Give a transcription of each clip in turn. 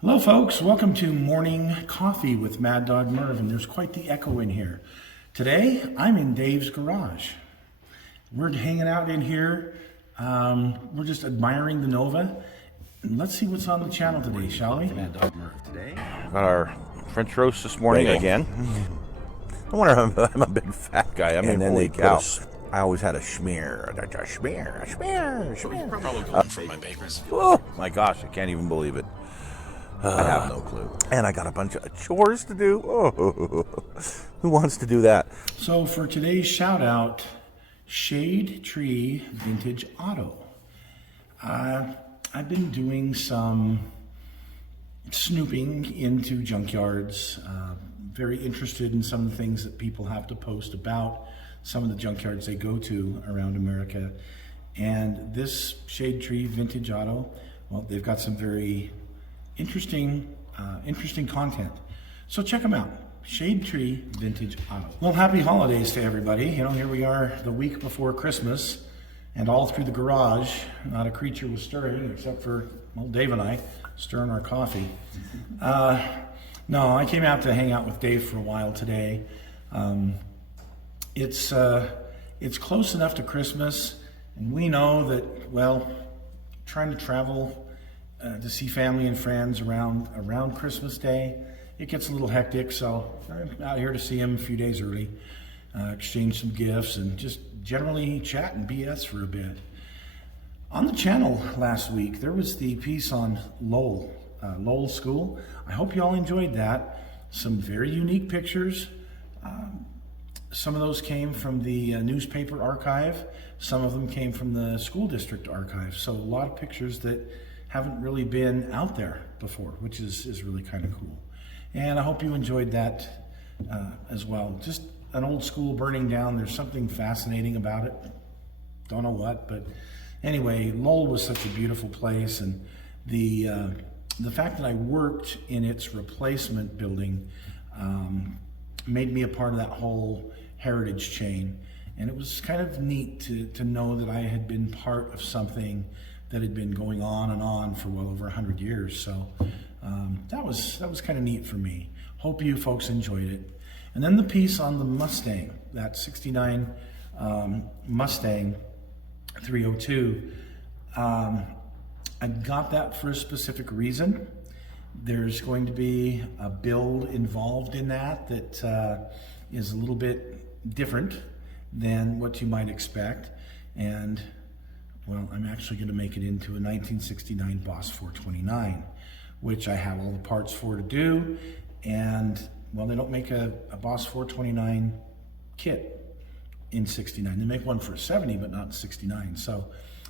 Hello folks, welcome to Morning Coffee with Maddog Merv, and there's quite the echo in here. Today, I'm in Dave's garage. We're hanging out in here, we're just admiring the Nova, and let's see what's on the channel today, shall we? Maddog Merv today. Got our French roast this morning again. I wonder if I'm a big fat guy. I mean, holy cow. I always had a schmear. A schmear. Probably going from my papers. Oh my gosh, I can't even believe it. I have no clue. And I got a bunch of chores to do. Oh, who wants to do that? So for today's shout out, Shade Tree Vintage Auto. I've been doing some snooping into junkyards, very interested in some of the things that people have to post about some of the junkyards they go to around America. And this Shade Tree Vintage Auto, well, they've got some very interesting content. So check them out. Shade Tree Vintage Auto. Well, happy holidays to everybody. You know, here we are the week before Christmas, and all through the garage, not a creature was stirring except for, well, Dave and I stirring our coffee. No, I came out to hang out with Dave for a while today. It's close enough to Christmas, and we know that, well, trying to travel to see family and friends around Christmas Day, it gets a little hectic, so I'm out here to see him a few days early, exchange some gifts, and just generally chat and BS for a bit. On the channel last week, there was the piece on Lowell School. I hope you all enjoyed that. Some very unique pictures. Some of those came from the newspaper archive. Some of them came from the school district archive. So a lot of pictures that haven't really been out there before, which is really kind of cool. And I hope you enjoyed that as well. Just an old school burning down. There's something fascinating about it. Don't know what, but anyway, Lowell was such a beautiful place, and the fact that I worked in its replacement building made me a part of that whole heritage chain. And it was kind of neat to know that I had been part of something that had been going on and on for well over 100 years. So that was kind of neat for me. Hope you folks enjoyed it. And then the piece on the Mustang, that 69 Mustang 302. I got that for a specific reason. There's going to be a build involved in that is a little bit different than what you might expect. And well, I'm actually going to make it into a 1969 Boss 429, which I have all the parts for to do. And well, they don't make a Boss 429 kit in 69. They make one for a 70, but not 69. So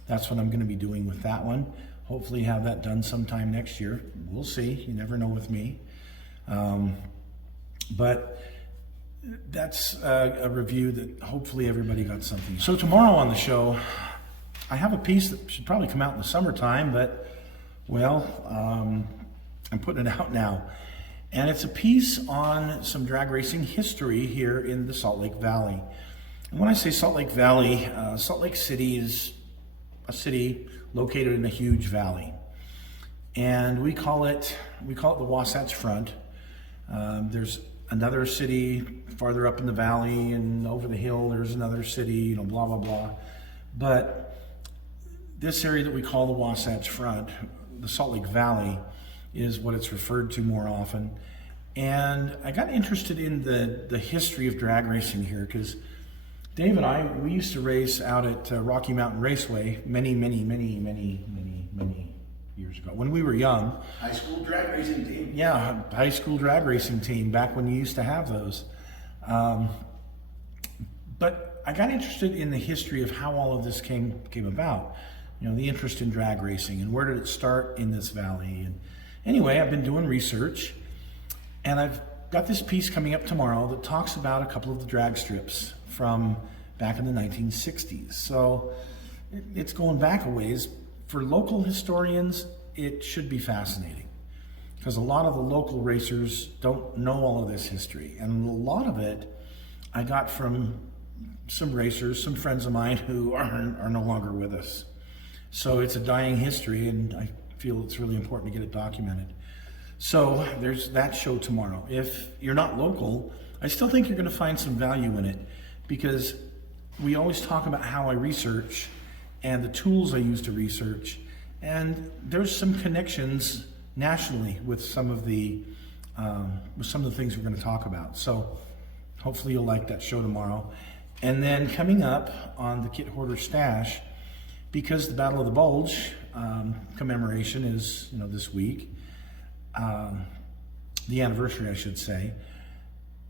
that's what I'm going to be doing with that one. Hopefully have that done sometime next year. We'll see. You never know with me. But that's a review that hopefully everybody got something. So tomorrow on the show, I have a piece that should probably come out in the summertime, but well, I'm putting it out now. And it's a piece on some drag racing history here in the Salt Lake Valley. And when I say Salt Lake Valley, Salt Lake City is a city located in a huge valley. And we call it the Wasatch Front. There's another city farther up in the valley, and over the hill there's another city, you know, blah, blah, blah. But this area that we call the Wasatch Front, the Salt Lake Valley, is what it's referred to more often. And I got interested in the history of drag racing here because Dave and I, we used to race out at Rocky Mountain Raceway many years ago when we were young. High school drag racing team. Yeah, high school drag racing team back when you used to have those. But I got interested in the history of how all of this came about. You know, the interest in drag racing and where did it start in this valley. And anyway, I've been doing research, and I've got this piece coming up tomorrow that talks about a couple of the drag strips from back in the 1960s. So it's going back a ways. For local historians, it should be fascinating because a lot of the local racers don't know all of this history. And a lot of it I got from some racers, some friends of mine who are no longer with us. So it's a dying history, and I feel it's really important to get it documented. So there's that show tomorrow. If you're not local, I still think you're going to find some value in it, because we always talk about how I research and the tools I use to research, and there's some connections nationally with some of the things we're going to talk about. So hopefully you'll like that show tomorrow. And then coming up on the Kit Hoarder Stash, because the Battle of the Bulge commemoration is this week, the anniversary I should say,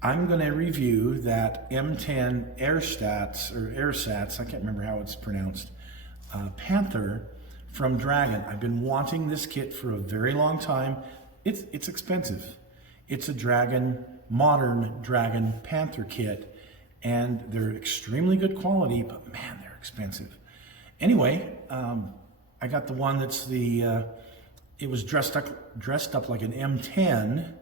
I'm going to review that M10 Airsats, I can't remember how it's pronounced, Panther from Dragon. I've been wanting this kit for a very long time. It's expensive. It's a modern Dragon Panther kit, and they're extremely good quality, but man, they're expensive. Anyway, I got the one that's it was dressed up like an M10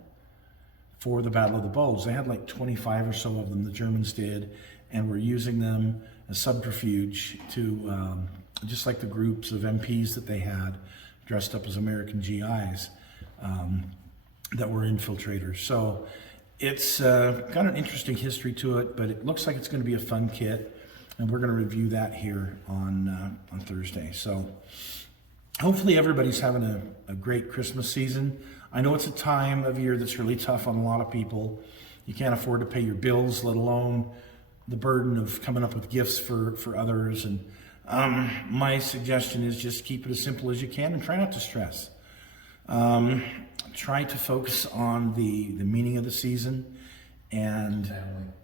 for the Battle of the Bulge. They had like 25 or so of them, the Germans did, and were using them as subterfuge to, just like the groups of MPs that they had dressed up as American GIs that were infiltrators. So it's got an interesting history to it, but it looks like it's going to be a fun kit, and we're going to review that here on Thursday. So hopefully everybody's having a great Christmas season. I know it's a time of year that's really tough on a lot of people. You can't afford to pay your bills, let alone the burden of coming up with gifts for others. And my suggestion is just keep it as simple as you can and try not to stress. Try to focus on the meaning of the season and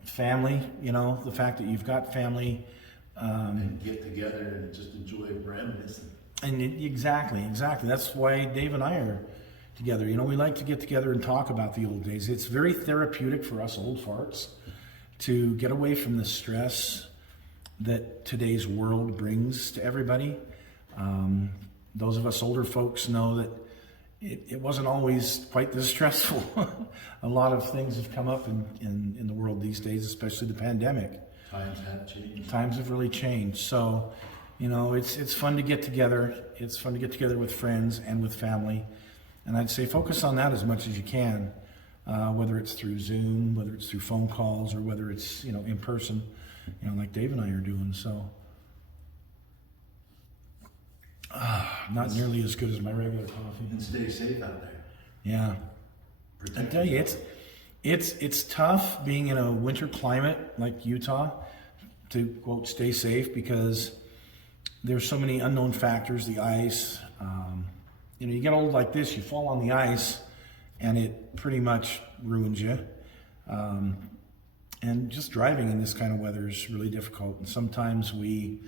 family, the fact that you've got family. And get together and just enjoy reminiscing. And exactly. That's why Dave and I are together. We like to get together and talk about the old days. It's very therapeutic for us old farts to get away from the stress that today's world brings to everybody. Those of us older folks know that it wasn't always quite this stressful. A lot of things have come up in the world these days, especially the pandemic. Times have changed. Times have really changed. So, it's fun to get together. It's fun to get together with friends and with family. And I'd say focus on that as much as you can, whether it's through Zoom, whether it's through phone calls, or whether it's, in person, like Dave and I are doing. So, not nearly as good as my regular coffee. And stay safe out there. Yeah. I tell you, it's tough being in a winter climate like Utah to, quote, stay safe, because there's so many unknown factors, the ice. You get old like this, you fall on the ice, and it pretty much ruins you. And just driving in this kind of weather is really difficult. And sometimes we,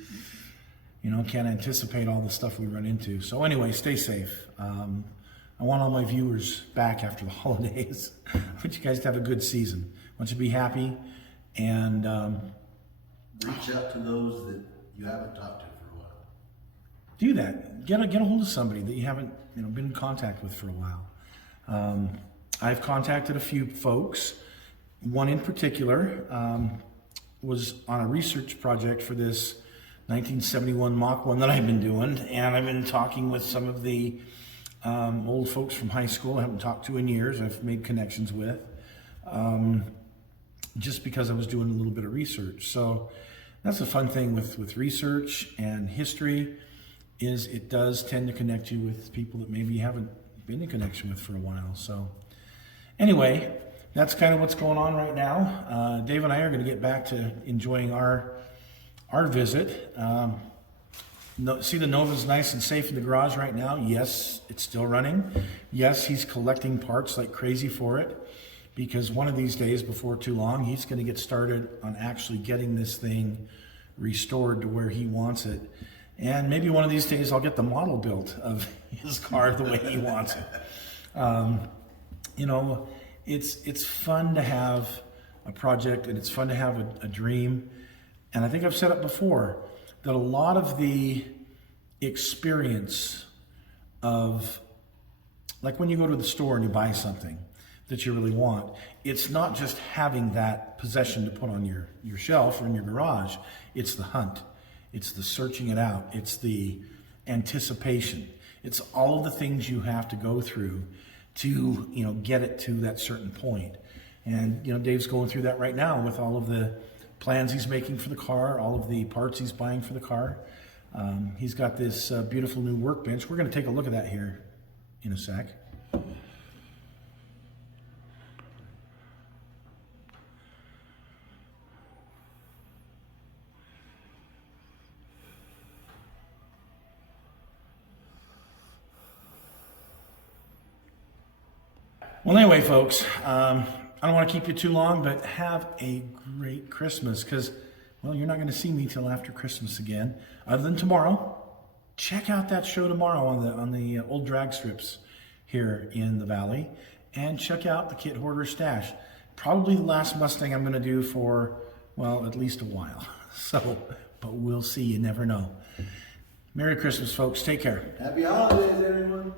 can't anticipate all the stuff we run into. So anyway, stay safe. I want all my viewers back after the holidays. I want you guys to have a good season. I want you to be happy, and reach out to those that you haven't talked to for a while. Do that. Get a hold of somebody that you haven't been in contact with for a while. I've contacted a few folks. One in particular was on a research project for this 1971 Mach 1 that I've been doing, and I've been talking with some of the old folks from high school I haven't talked to in years. I've made connections with, just because I was doing a little bit of research. So that's a fun thing with research and history, is it does tend to connect you with people that maybe you haven't been in connection with for a while. So anyway, that's kind of what's going on right now. Dave and I are going to get back to enjoying our visit. See, the Nova's nice and safe in the garage right now. Yes, it's still running. Yes, he's collecting parts like crazy for it, because one of these days, before too long, he's going to get started on actually getting this thing restored to where he wants it. And maybe one of these days I'll get the model built of his car the way he wants it. It's fun to have a project, and it's fun to have a dream. And I think I've said it before, that a lot of the experience of, like when you go to the store and you buy something that you really want, it's not just having that possession to put on your shelf or in your garage. It's the hunt. It's the searching it out. It's the anticipation. It's all of the things you have to go through to, get it to that certain point. And, Dave's going through that right now with all of the plans he's making for the car, all of the parts he's buying for the car. He's got this beautiful new workbench. We're going to take a look at that here in a sec. Well, anyway, folks, I don't want to keep you too long, but have a great Christmas because, well, you're not going to see me till after Christmas again, other than tomorrow. Check out that show tomorrow on the old drag strips here in the valley, and check out the Kit Hoarder Stash. Probably the last Mustang I'm going to do for, well, at least a while. So, but we'll see. You never know. Merry Christmas, folks. Take care. Happy holidays, everyone.